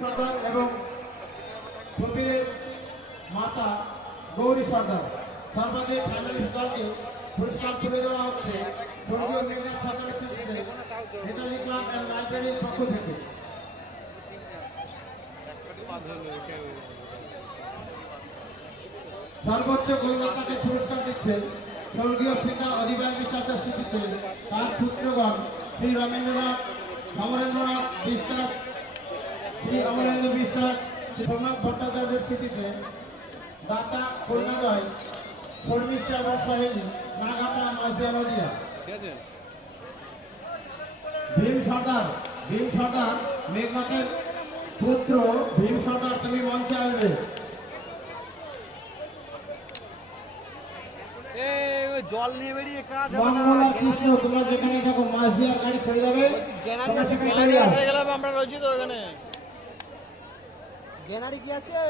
সর্দার এবং প্রবীরের মাতা গৌরী সর্দার সর্বাধিক ফাইনালিস্ট দলকে পুরস্কার তুলে দেওয়া হচ্ছে স্বর্গীয় মেঘনাথ সরকারের স্মৃতিতে নেতাজি ক্লাব অ্যান্ড লাইব্রেরির পক্ষ থেকে। সর্বোচ্চ গোলদাতাকে পুরস্কার দিচ্ছেন স্বর্গীয় পিতা অধিবাস বিশ্বাসের স্মৃতিতে তার পুত্রগণ শ্রী রবীন্দ্রনাথ, সমরেন্দ্রনাথ বিশ্বাস, শ্রী অমরেন্দ্র বিশ্বাস, শ্রী সোমনাথ ভট্টাচার্যের স্মৃতিতে দাতা কন্যাদয় শর্মিষ্ঠা এবং সহেলী নাগাটা মাঝদিয়া নদিয়া। ভীম সর্দার মেঘনাথের পুত্র ভীম সর্দার, তুমি মঞ্চে আসবে। জল নিয়ে বেরিয়ে কাজ মঙ্গলা কৃষ্ণ, তোমরা যেখানে থাকো মাঝদিয়ার গাড়ি ছেড়ে যাবে। আমরা রয়েছি তো ওখানে। গ্যানারি কি আছে?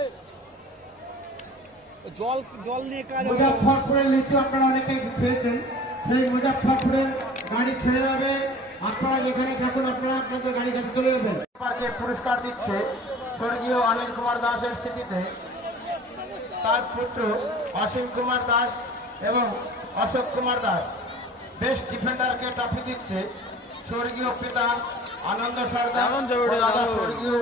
জল নিয়ে কাজ। মুজাফফরপুরের লিচু আপনারা অনেকেই পেয়েছেন, সেই মুজাফফরপুরের গাড়ি ছেড়ে যাবে। আপনারা যেখানে থাকুন আপনারা আপনাদের গাড়ি কাছে চলে যাবেন। পুরস্কার দিচ্ছে স্বর্গীয় অনিল কুমার দাসের স্মৃতিতে তার পুত্র অসীম কুমার দাস এবং অশোক কুমার দাস। বেস্ট ডিফেন্ডারকে ট্রফি দিচ্ছে স্বর্গীয় পিতা আনন্দ সর্দার, স্বর্গীয়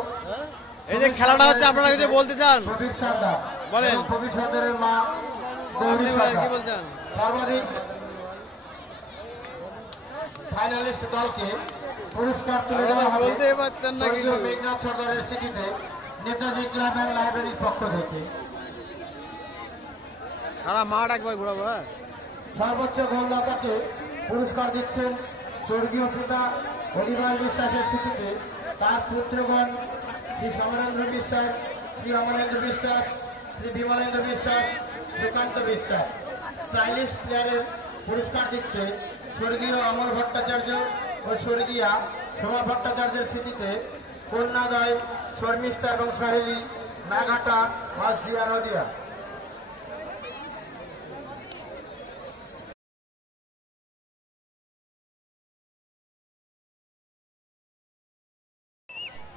এই যে খেলাটা হচ্ছে আপনারা যদি বলতে চান প্রবীর সর্দার বলেন। প্রবীর সর্দারের মা গৌরী সর্দার। কি বলছেন? সর্বাধিক ফাইনালিস্ট দলকে পুরস্কার তুলে দেওয়া হবে বলতে পারছেন না কিছু। মেঘনাথ সর্দারের স্মৃতিতে নেতাজি ক্লাব অ্যান্ড লাইব্রেরির পক্ষ থেকে। সারা মাঠ একবার ঘোরাবো। সর্বোচ্চ গোলদাতাকে পুরস্কার দিচ্ছেন স্বর্গীয় পিতা অধিবাস বিশ্বাসের স্মৃতিতে তার পুত্রগণ শ্রী সমরেন্দ্র বিশ্বাস, শ্রী অমরেন্দ্র বিশ্বাস, শ্রী বিমলেন্দ্র বিশ্বাস, সুকান্ত বিশ্বাস। স্টাইলিশ প্লেয়ারের পুরস্কার দিচ্ছে স্বর্গীয় অমর ভট্টাচার্য ও স্বর্গীয়া সোমা ভট্টাচার্যের স্মৃতিতে কন্যাদয় শর্মিষ্ঠা এবং সহেলী নাগাটা মাঝদিয়া নদিয়া।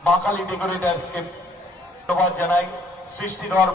মা কালী ডেকোরেটার্সকে ধন্যবাদ জানাই। সৃষ্টিধর